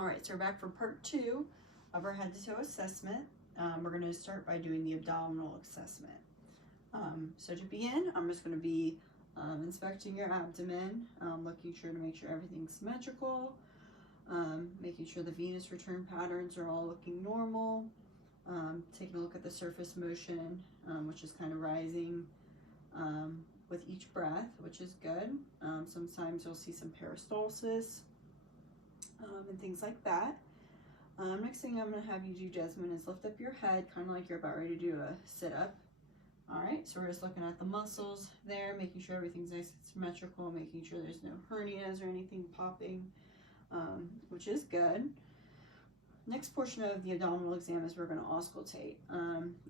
All right, so we're back for part 2 of our head to toe assessment. We're going to start by doing the abdominal assessment. So to begin, I'm just going to be inspecting your abdomen, looking to make sure everything's symmetrical, making sure the venous return patterns are all looking normal, taking a look at the surface motion, which is kind of rising with each breath, which is good. Sometimes you'll see some peristalsis and things like that. Next thing I'm going to have you do, Jasmine, is lift up your head, kind of like you're about ready to do a sit-up. All right, so we're just looking at the muscles there, making sure everything's nice and symmetrical, making sure there's no hernias or anything popping, which is good. Next portion of the abdominal exam is we're going to auscultate.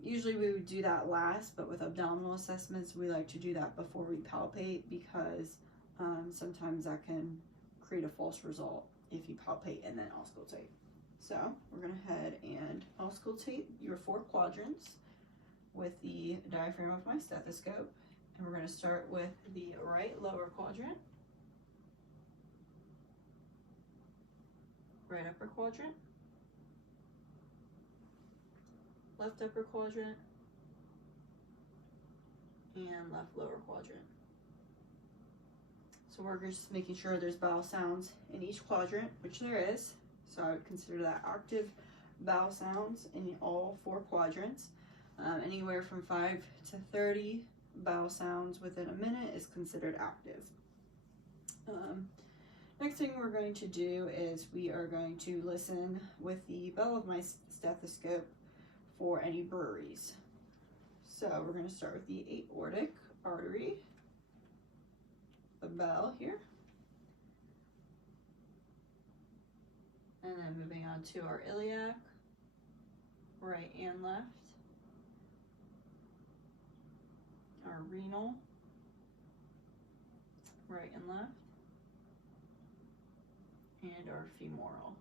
Usually we would do that last, but with abdominal assessments, we like to do that before we palpate because sometimes that can create a false result if you palpate and then auscultate. So we're going to head and auscultate your 4 quadrants with the diaphragm of my stethoscope. And we're going to start with the right lower quadrant, right upper quadrant, left upper quadrant, and left lower quadrant. So we're just making sure there's bowel sounds in each quadrant, which there is. So I would consider that active bowel sounds in all 4 quadrants. Anywhere from 5 to 30 bowel sounds within a minute is considered active. Next thing we're going to do is we are going to listen with the bell of my stethoscope for any bruits. So we're going to start with the aortic artery, the bell here, and then moving on to our iliac, right and left, our renal, right and left, and our femoral.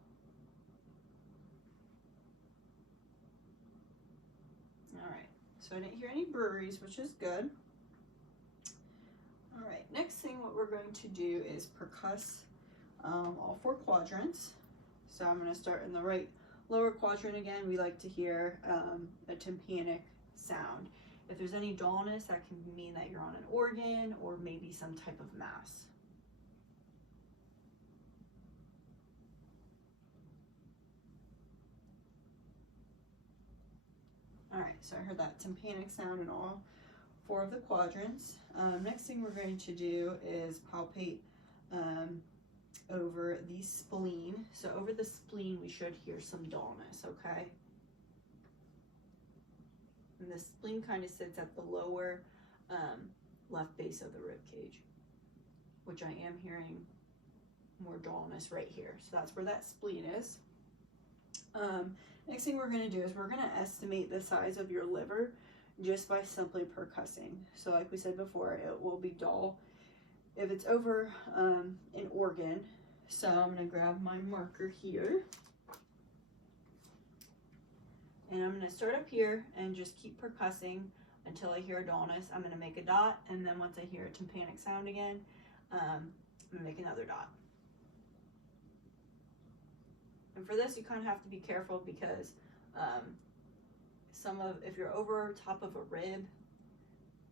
All right, so I didn't hear any breweries, which is good. All right, next thing what we're going to do is percuss all 4 quadrants. So I'm going to start in the right lower quadrant again. We like to hear a tympanic sound. If there's any dullness, that can mean that you're on an organ or maybe some type of mass. All right, so I heard that tympanic sound in all 4 of the quadrants. Next thing we're going to do is palpate over the spleen. So over the spleen, we should hear some dullness, okay? And the spleen kind of sits at the lower left base of the rib cage, which I am hearing more dullness right here. So that's where that spleen is. Next thing we're going to do is we're going to estimate the size of your liver just by simply percussing. So like we said before, it will be dull if it's over an organ. So I'm going to grab my marker here, and I'm going to start up here and just keep percussing until I hear a dullness. I'm going to make a dot, and then once I hear a tympanic sound again, I'm going to make another dot. And for this, you kind of have to be careful because if you're over top of a rib,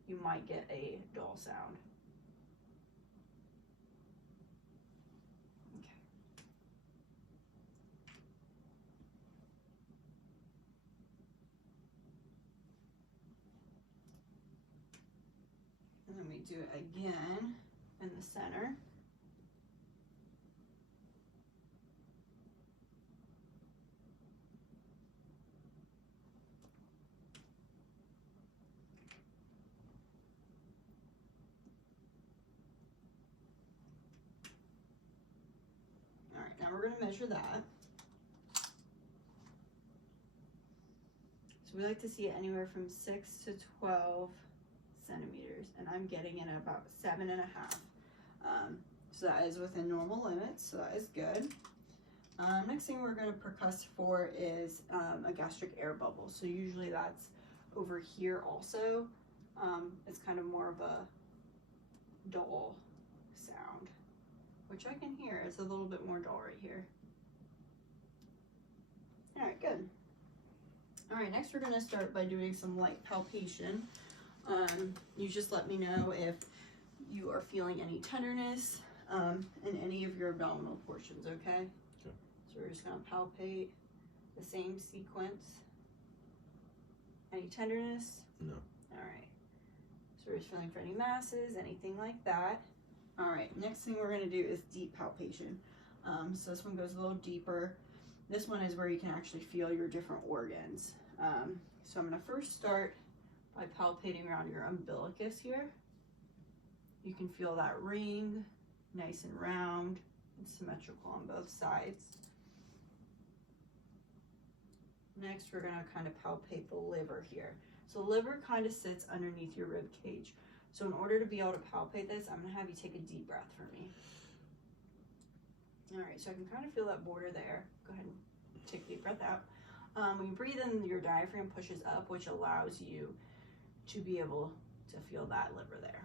you might get a dull sound. Okay. And then we do it again in the center. Now we're going to measure that. So we like to see it anywhere from 6 to 12 centimeters, and I'm getting it at about 7.5. So that is within normal limits, so that is good. Next thing we're going to percuss for is a gastric air bubble. So usually that's over here also. It's kind of more of a dull sound, which I can hear. It's a little bit more dull right here. All right, good. All right, next we're gonna start by doing some light palpation. You just let me know if you are feeling any tenderness in any of your abdominal portions, okay? Okay. So we're just gonna palpate the same sequence. Any tenderness? No. All right. So we're just feeling for any masses, anything like that. All right, next thing we're gonna do is deep palpation. So this one goes a little deeper. This one is where you can actually feel your different organs. So I'm gonna first start by palpating around your umbilicus here. You can feel that ring, nice and round and symmetrical on both sides. Next, we're gonna kind of palpate the liver here. So the liver kind of sits underneath your rib cage. So in order to be able to palpate this, I'm gonna have you take a deep breath for me. All right, so I can kind of feel that border there. Go ahead and take a deep breath out. When you breathe in, your diaphragm pushes up, which allows you to be able to feel that liver there.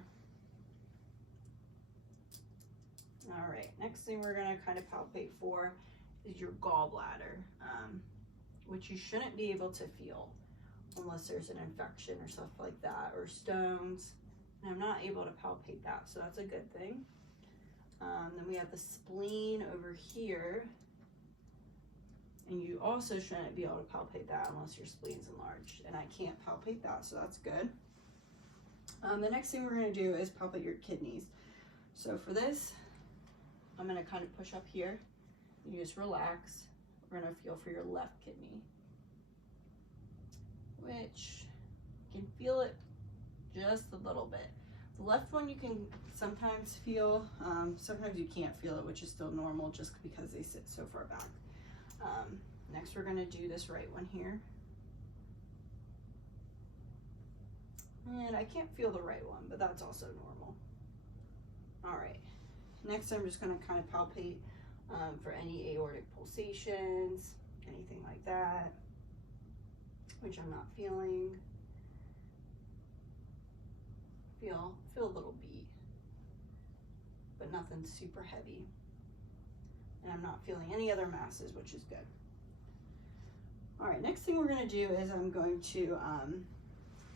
All right, next thing we're gonna kind of palpate for is your gallbladder, which you shouldn't be able to feel unless there's an infection or stuff like that, or stones. And I'm not able to palpate that, so that's a good thing. Then we have the spleen over here, and you also shouldn't be able to palpate that unless your spleen's enlarged, and I can't palpate that, so that's good. The next thing we're gonna do is palpate your kidneys. So for this, I'm gonna kind of push up here. You just relax. We're gonna feel for your left kidney, which you can feel it just a little bit. The left one you can sometimes feel, sometimes you can't feel it, which is still normal just because they sit so far back. Next we're gonna do this right one here. And I can't feel the right one, but that's also normal. All right, next I'm just gonna kind of palpate for any aortic pulsations, anything like that, which I'm not feeling. Feel a little beat, but nothing super heavy. And I'm not feeling any other masses, which is good. All right, next thing we're gonna do is I'm going to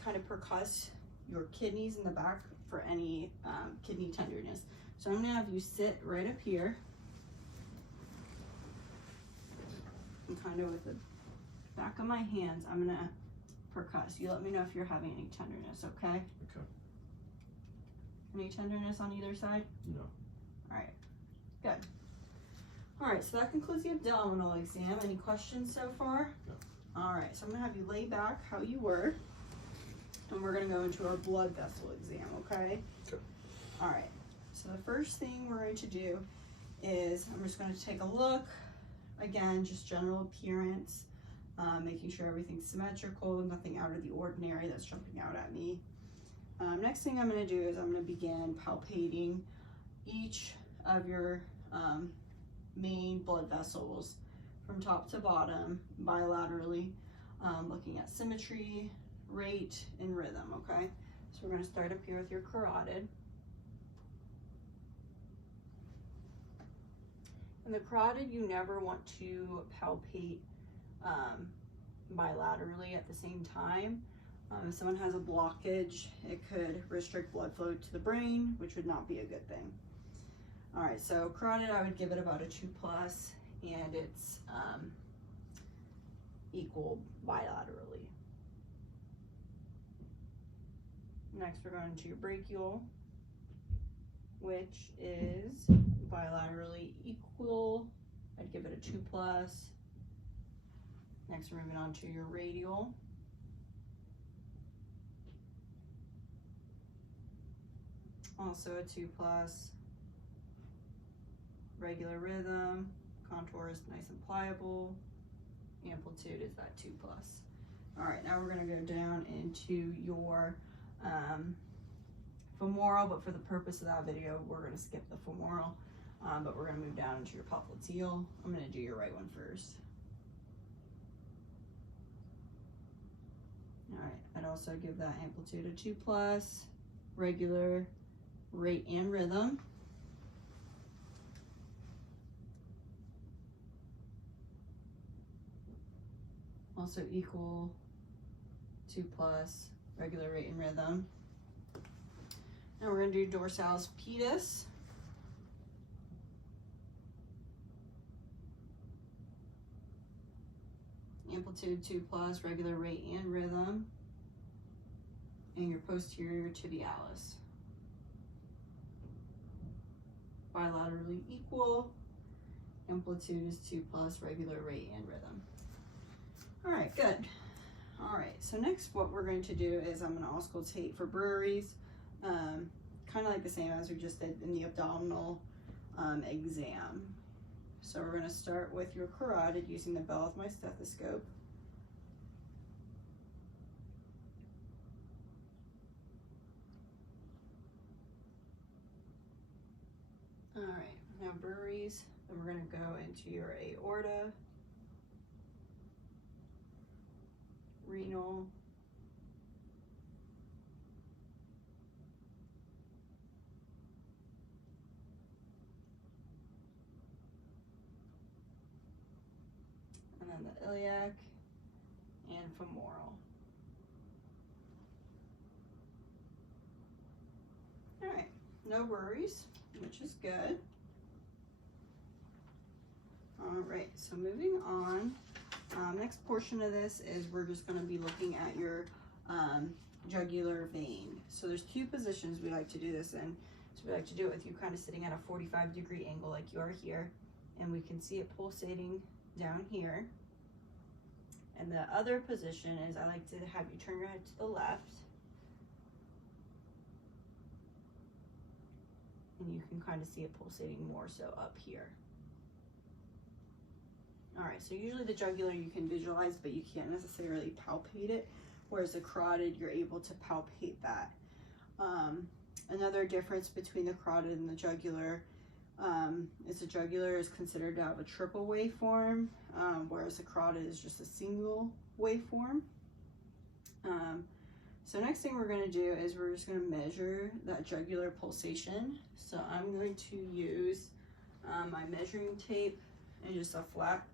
kind of percuss your kidneys in the back for any kidney tenderness. So I'm gonna have you sit right up here and kind of with the back of my hands, I'm gonna percuss. You let me know if you're having any tenderness, okay? Okay. Any tenderness on either side? No. All right, good. All right, so that concludes the abdominal exam. Any questions so far? No. All right, so I'm gonna have you lay back how you were, and we're gonna go into our blood vessel exam, okay? Okay. All right, so the first thing we're going to do is I'm just gonna take a look. Again, just general appearance, making sure everything's symmetrical, nothing out of the ordinary that's jumping out at me. Next thing I'm gonna do is I'm gonna begin palpating each of your main blood vessels from top to bottom bilaterally, looking at symmetry, rate, and rhythm, okay? So we're gonna start up here with your carotid. In the carotid, you never want to palpate bilaterally at the same time. If someone has a blockage, it could restrict blood flow to the brain, which would not be a good thing. All right, so carotid, I would give it about a 2+, and it's equal bilaterally. Next, we're going to your brachial, which is bilaterally equal. I'd give it a 2+. Next, we're moving on to your radial. Also a 2+. Regular rhythm, contour is nice and pliable. Amplitude is that 2+. All right, now we're gonna go down into your femoral, but for the purpose of that video, we're gonna skip the femoral, but we're gonna move down into your popliteal. I'm gonna do your right one first. All right, I'd also give that amplitude a 2+, regular, rate, and rhythm. also equal 2 plus regular rate and rhythm. Now we're going to do dorsalis pedis. Amplitude 2 plus regular rate and rhythm. And your posterior tibialis. Bilaterally equal. Amplitude is 2 plus regular rate and rhythm. All right, good. All right, so next what we're going to do is I'm going to auscultate for breweries, kind of like the same as we just did in the abdominal exam. So we're going to start with your carotid using the bell of my stethoscope. All right, now breweries, then we're going to go into your aorta, renal, and then the iliac and femoral. All right, no worries, which is good. All right, so moving on. Next portion of this is we're just going to be looking at your jugular vein. So there's 2 positions we like to do this in. So we like to do it with you kind of sitting at a 45-degree angle like you are here, and we can see it pulsating down here. And the other position is I like to have you turn your head to the left, and you can kind of see it pulsating more so up here. All right, so usually the jugular you can visualize, but you can't necessarily palpate it, whereas the carotid, you're able to palpate that. Another difference between the carotid and the jugular is the jugular is considered to have a triple waveform, whereas the carotid is just a single waveform. So next thing we're going to do is we're just going to measure that jugular pulsation. So I'm going to use my measuring tape and just a flat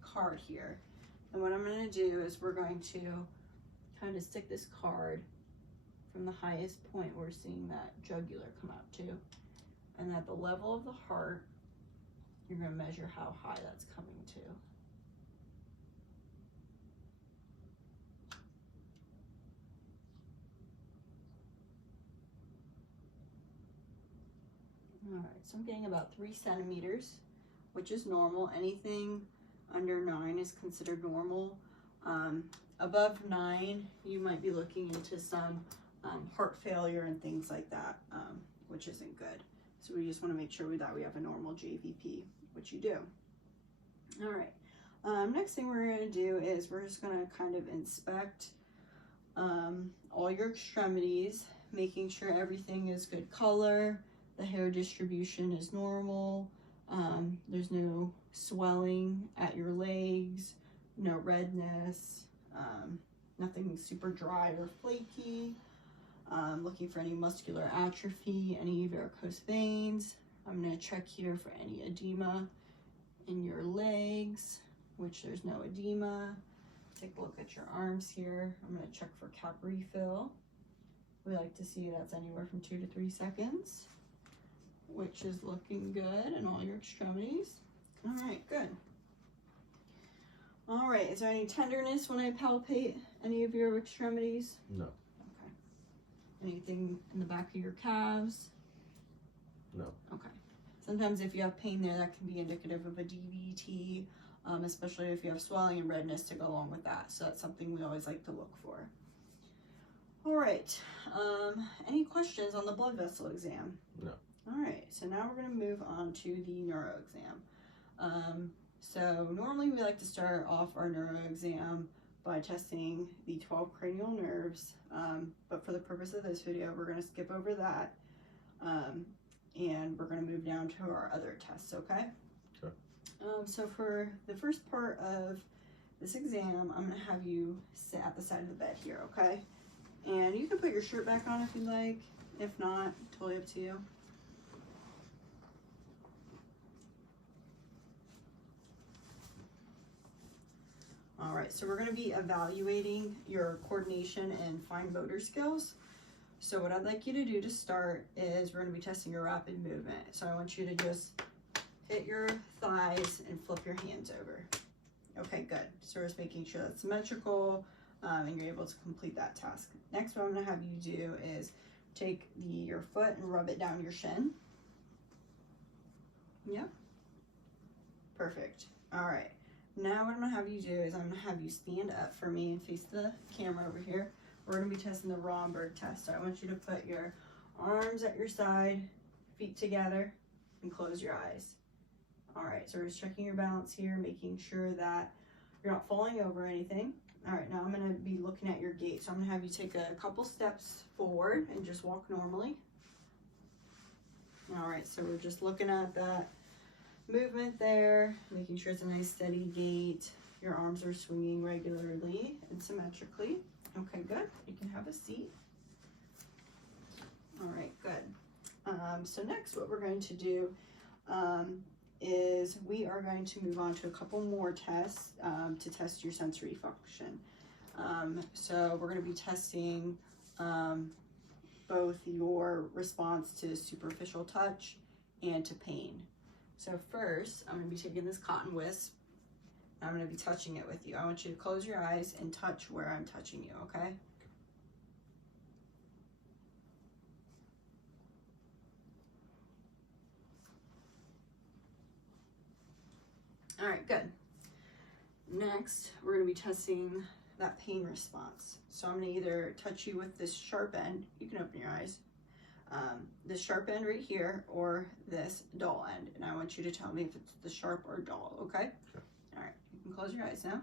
card here. And what I'm going to do is we're going to kind of stick this card from the highest point we're seeing that jugular come out to. And at the level of the heart, you're going to measure how high that's coming to. All right, so I'm getting about 3 centimeters, which is normal. Anything under 9 is considered normal. Above 9, you might be looking into some heart failure and things like that, which isn't good. So we just want to make sure that we have a normal JVP, which you do. All right, next thing we're going to do is we're just going to kind of inspect all your extremities, making sure everything is good color, the hair distribution is normal, there's no swelling at your legs, no redness, nothing super dry or flaky. Looking for any muscular atrophy, any varicose veins. I'm going to check here for any edema in your legs, which there's no edema. Take a look at your arms here. I'm going to check for cap refill. We like to see that's anywhere from 2 to 3 seconds, which is looking good in all your extremities. All right, good. All right, is there any tenderness when I palpate any of your extremities? No. Okay. Anything in the back of your calves? No. Okay. Sometimes if you have pain there, that can be indicative of a DVT, especially if you have swelling and redness to go along with that. So that's something we always like to look for. All right. Any questions on the blood vessel exam? No. All right. So now we're going to move on to the neuro exam. So normally we like to start off our neuro exam by testing the 12 cranial nerves, but for the purpose of this video, we're going to skip over that, and we're going to move down to our other tests, okay? Sure. So for the first part of this exam, I'm going to have you sit at the side of the bed here, okay? And you can put your shirt back on if you'd like. If not, totally up to you. All right, right, so we're going to be evaluating your coordination and fine motor skills. So what I'd like you to do to start is we're going to be testing your rapid movement. So I want you to just hit your thighs and flip your hands over. Okay, good. So we're just making sure that's symmetrical and you're able to complete that task. Next, what I'm going to have you do is take your foot and rub it down your shin. Yep. Perfect. All right. Now what I'm going to have you do is I'm going to have you stand up for me and face the camera over here. We're going to be testing the Romberg test. So I want you to put your arms at your side, feet together, and close your eyes. All right, so we're just checking your balance here, making sure that you're not falling over anything. All right, now I'm going to be looking at your gait. So I'm going to have you take a couple steps forward and just walk normally. All right, so we're just looking at that movement there, making sure it's a nice steady gait. Your arms are swinging regularly and symmetrically. Okay, good. You can have a seat. All right, good. So next what we're going to do is we are going to move on to a couple more tests to test your sensory function. So we're going to be testing both your response to superficial touch and to pain. So first, I'm going to be taking this cotton wisp. I'm going to be touching it with you. I want you to close your eyes and touch where I'm touching you, okay? All right, good. Next, we're going to be testing that pain response. So I'm going to either touch you with this sharp end. You can open your eyes. This sharp end right here or this dull end. And I want you to tell me if it's the sharp or dull, okay? Okay. All right, you can close your eyes now.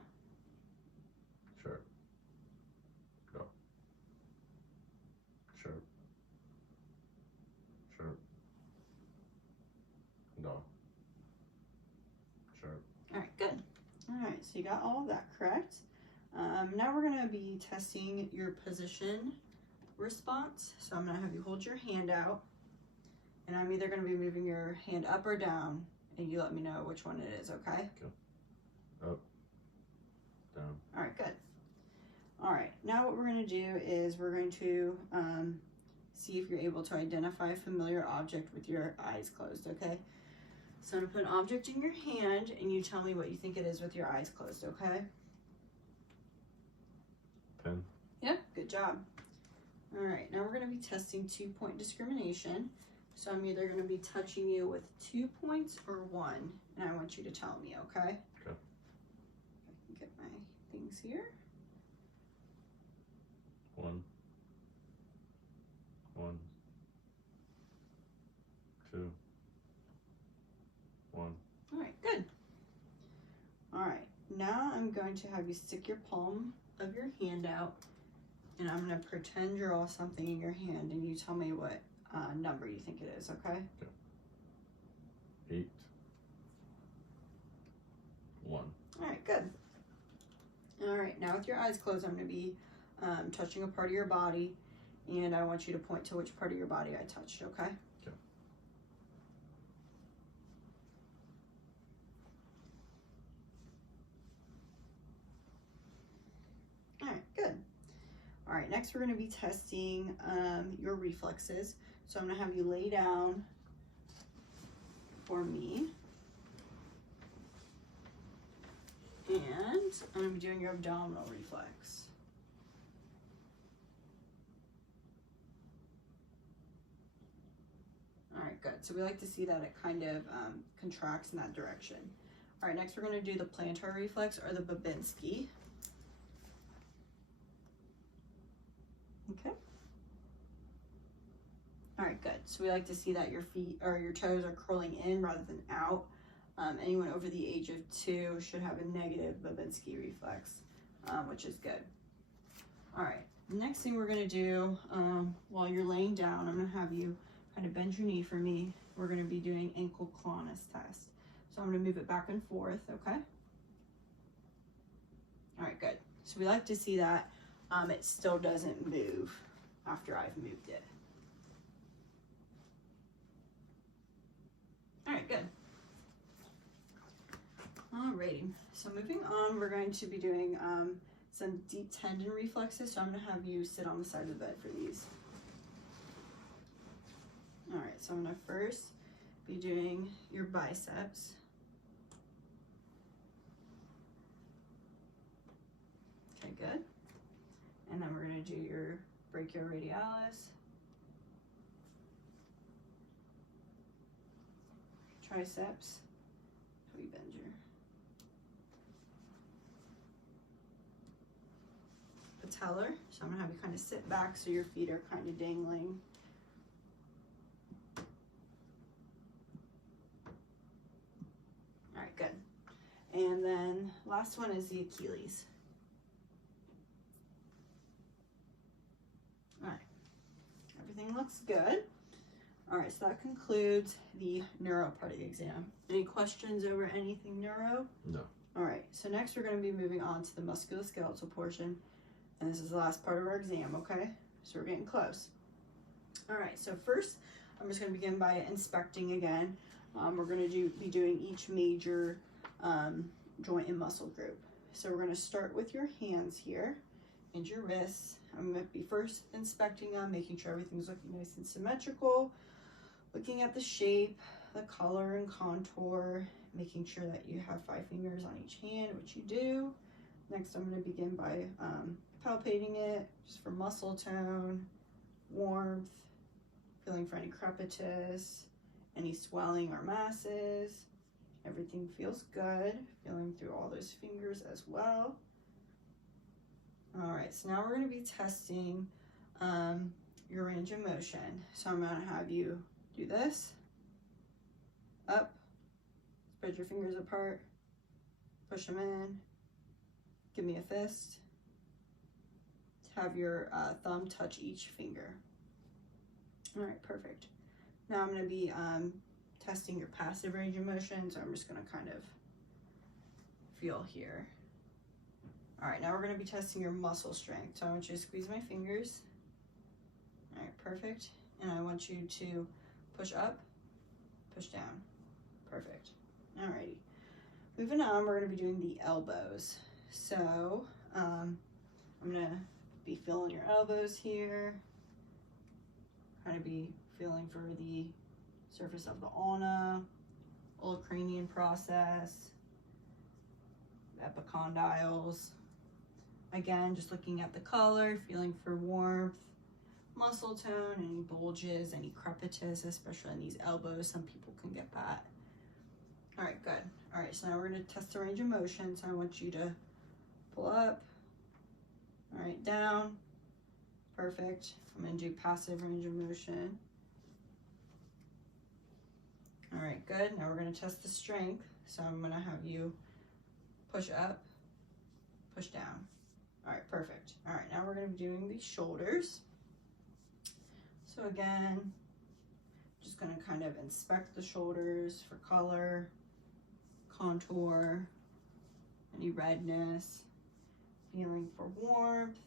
Sharp. Dull. Sharp. Sharp. Dull. Sharp. All right, good. All right, so you got all of that correct. Now we're going to be testing your position response. So I'm going to have you hold your hand out, and I'm either going to be moving your hand up or down, and you let me know which one it is, okay? Okay. Up. Down. All right, good. All right, now what we're going to do is we're going to see if you're able to identify a familiar object with your eyes closed, okay? So I'm going to put an object in your hand, and you tell me what you think it is with your eyes closed, okay? Pen. Yeah, good job. All right, now we're going to be testing 2-point discrimination. So I'm either going to be touching you with 2 points or 1, and I want you to tell me, okay? Okay. I can get my things here. 1. 1. 2. 1. All right, good. All right, now I'm going to have you stick your palm of your hand out, and I'm going to pretend draw something in your hand, and you tell me what number you think it is, okay? Okay. 8. 1. All right, good. All right, now with your eyes closed, I'm going to be touching a part of your body, and I want you to point to which part of your body I touched, okay? Okay. All right, good. All right, next we're going to be testing your reflexes. So I'm going to have you lay down for me. And I'm going to be doing your abdominal reflex. All right, good. So we like to see that it kind of contracts in that direction. All right, next we're going to do the plantar reflex or the Babinski. Okay. All right, good. So we like to see that your feet or your toes are curling in rather than out. Anyone over the age of 2 should have a negative Babinski reflex, which is good. All right, the next thing we're gonna do while you're laying down, I'm gonna have you kind of bend your knee for me. We're gonna be doing ankle clonus test. So I'm gonna move it back and forth, okay? All right, good. So we like to see that it still doesn't move after I've moved it. All right, good. All right. Alrighty, so moving on, we're going to be doing some deep tendon reflexes. So I'm going to have you sit on the side of the bed for these. Alright, so I'm going to first be doing your biceps. Okay, good. And then we're going to do your brachioradialis, triceps. How you bend your patellar. So I'm going to have you kind of sit back so your feet are kind of dangling. All right, good. And then last one is the Achilles. All right, everything looks good. All right, so that concludes the neuro part of the exam. Any questions over anything neuro? No. All right, so next we're going to be moving on to the musculoskeletal portion, and this is the last part of our exam, okay? So we're getting close. All right, so first I'm just going to begin by inspecting again. We're going to be doing each major joint and muscle group. So we're going to start with your hands here and your wrists. I'm going to be first inspecting them, making sure everything's looking nice and symmetrical, looking at the shape, the color and contour, making sure that you have 5 fingers on each hand, which you do. Next, I'm going to begin by palpating it, just for muscle tone, warmth, feeling for any crepitus, any swelling or masses. Everything feels good. Feeling through all those fingers as well. All right, so now we're going to be testing your range of motion. So I'm going to have you do this, up, spread your fingers apart, push them in, give me a fist, have your thumb touch each finger. All right, perfect. Now I'm going to be testing your passive range of motion, so I'm just going to kind of feel here. All right, now we're going to be testing your muscle strength. So I want you to squeeze my fingers. All right, perfect. And I want you to push up, push down. Perfect. All righty. Moving on, we're going to be doing the elbows. So I'm going to be feeling your elbows here. Kind of be feeling for the surface of the ulna, olecranian process, epicondyles. Again, just looking at the color, feeling for warmth, muscle tone, any bulges, any crepitus, especially in these elbows. Some people can get that. All right, good. All right, so now we're going to test the range of motion. So I want you to pull up, all right, down. Perfect. I'm going to do passive range of motion. All right, good. Now we're going to test the strength. So I'm going to have you push up, push down. All right, perfect. All right, now we're going to be doing the shoulders. So again, just going to kind of inspect the shoulders for color, contour, any redness, feeling for warmth.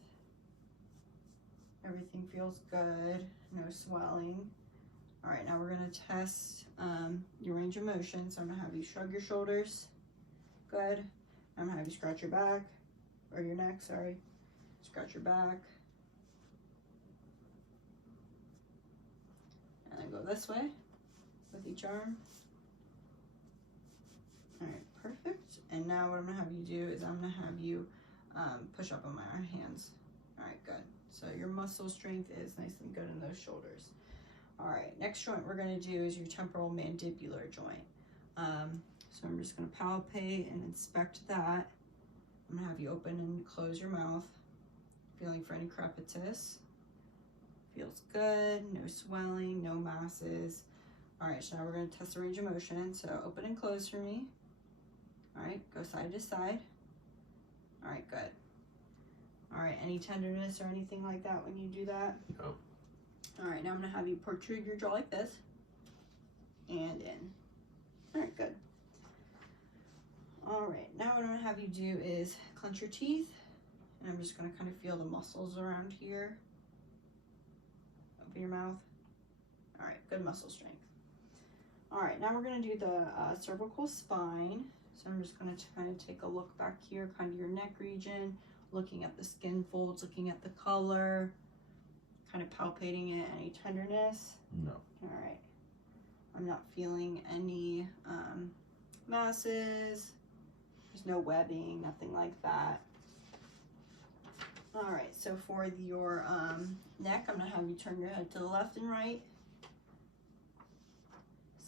Everything feels good, no swelling. All right, now we're going to test your range of motion. So I'm going to have you shrug your shoulders. Good. I'm going to have you scratch your back, or your neck, sorry. Scratch your back. And then go this way with each arm. All right, perfect. And now what I'm going to have you do is I'm going to have you push up on my hands. All right, good. So your muscle strength is nice and good in those shoulders. All right, next joint we're going to do is your temporal mandibular joint. So I'm just going to palpate and inspect that. I'm going to have you open and close your mouth, feeling for any crepitus. Feels good, no swelling, no masses. All right, so now we're going to test the range of motion. So open and close for me. All right, go side to side. All right, good. All right, any tenderness or anything like that when you do that? No. All right, now I'm going to have you protrude your jaw like this and in. All right, good. All right, now what I'm going to have you do is clench your teeth, and I'm just going to kind of feel the muscles around here. Open your mouth. All right, good muscle strength. All right, now we're going to do the cervical spine. So I'm just going to kind of take a look back here, kind of your neck region, looking at the skin folds, looking at the color, kind of palpating it. Any tenderness? No. All right. I'm not feeling any masses. There's no webbing, nothing like that. All right, so for your neck, I'm gonna have you turn your head to the left and right,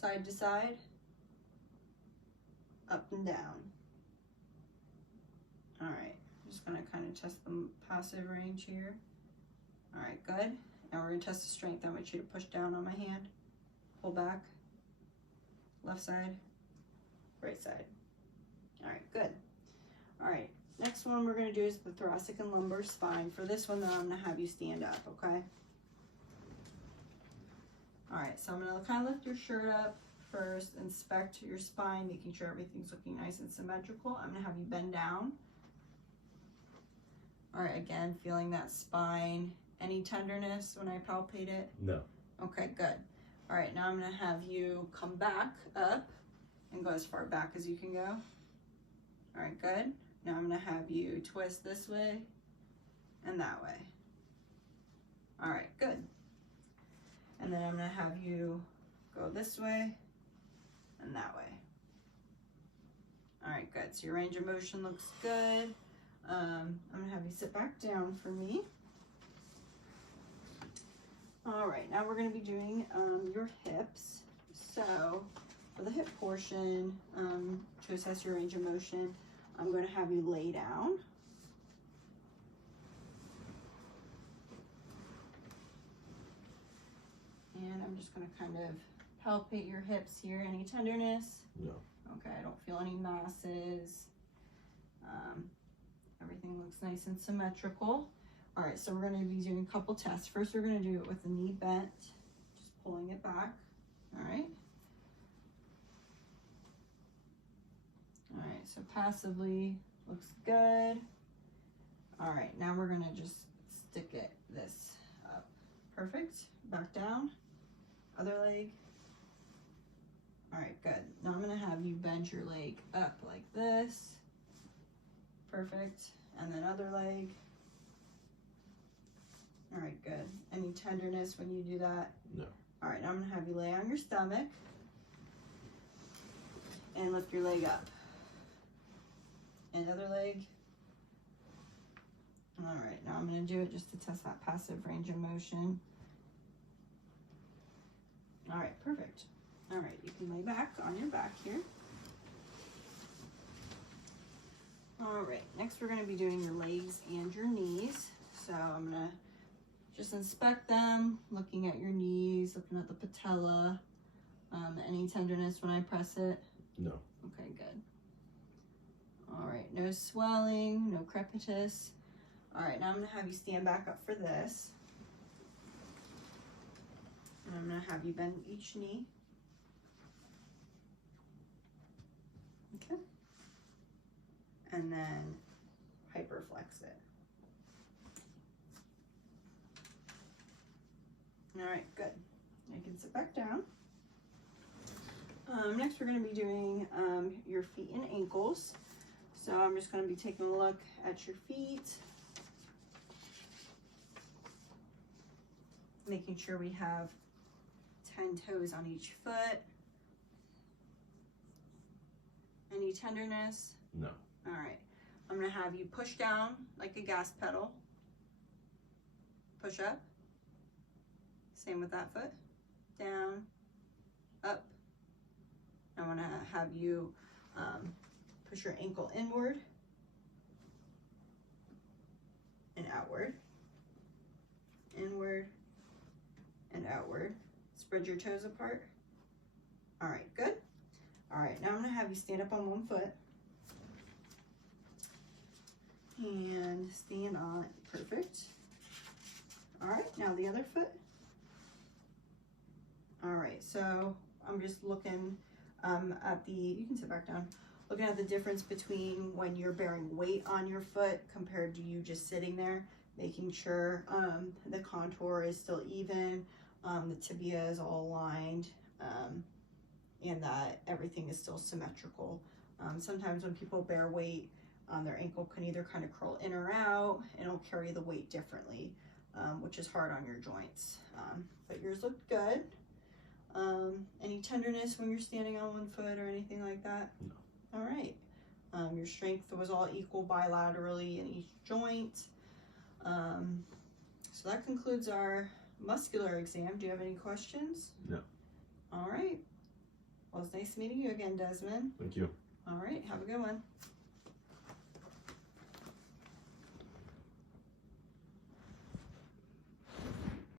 side to side, up and down. All right, I'm just gonna kind of test the passive range here. All right, good. Now we're gonna test the strength. I want you to push down on my hand, pull back, left side, right side. All right, good. All right, next one we're gonna do is the thoracic and lumbar spine. For this one though, I'm gonna have you stand up, okay? All right, so I'm gonna kind of lift your shirt up first, inspect your spine, making sure everything's looking nice and symmetrical. I'm gonna have you bend down. All right, again, feeling that spine. Any tenderness when I palpate it? No. Okay, good. All right, now I'm gonna have you come back up and go as far back as you can go. All right, good. Now I'm gonna have you twist this way and that way. All right, good. And then I'm gonna have you go this way and that way. All right, good. So your range of motion looks good. I'm gonna have you sit back down for me. All right, now we're gonna be doing your hips. So for the hip portion, to assess your range of motion, I'm gonna have you lay down. And I'm just gonna kind of palpate your hips here. Any tenderness? No. Okay, I don't feel any masses. Everything looks nice and symmetrical. All right, so we're gonna be doing a couple tests. First, we're gonna do it with the knee bent, just pulling it back, all right? All right, so passively looks good. All right, now we're gonna just stick this up. Perfect, back down, other leg. All right, good. Now I'm gonna have you bend your leg up like this. Perfect, and then other leg. All right, good. Any tenderness when you do that? No. All right, now I'm gonna have you lay on your stomach and lift your leg up. And other leg. All right, now I'm gonna do it just to test that passive range of motion. All right, perfect. All right, you can lay back on your back here. All right, next we're gonna be doing your legs and your knees. So I'm gonna just inspect them, looking at your knees, looking at the patella. Any tenderness when I press it? No. Okay, good. All right, no swelling, no crepitus. All right, now I'm gonna have you stand back up for this. And I'm gonna have you bend each knee. Okay. And then hyperflex it. All right, good. You can sit back down. Next, we're going to be doing your feet and ankles. So I'm just going to be taking a look at your feet, making sure we have 10 toes on each foot. Any tenderness? No. All right. I'm going to have you push down like a gas pedal. Push up. Same with that foot. Down, up. I want to have you push your ankle inward and outward. Inward and outward. Spread your toes apart. All right, good. All right, now I'm going to have you stand up on one foot. And stand on, perfect. All right, now the other foot. All right, so I'm just looking at the, you can sit back down, looking at the difference between when you're bearing weight on your foot compared to you just sitting there, making sure the contour is still even, the tibia is all aligned, and that everything is still symmetrical Sometimes when people bear weight, their ankle can either kind of curl in or out, and it'll carry the weight differently, which is hard on your joints. But yours looked good. Any tenderness when you're standing on one foot or anything like that? No. All right. Your strength was all equal bilaterally in each joint. So that concludes our muscular exam. Do you have any questions? No. All right. Well, it's nice meeting you again, Desmond. Thank you. All right. Have a good one.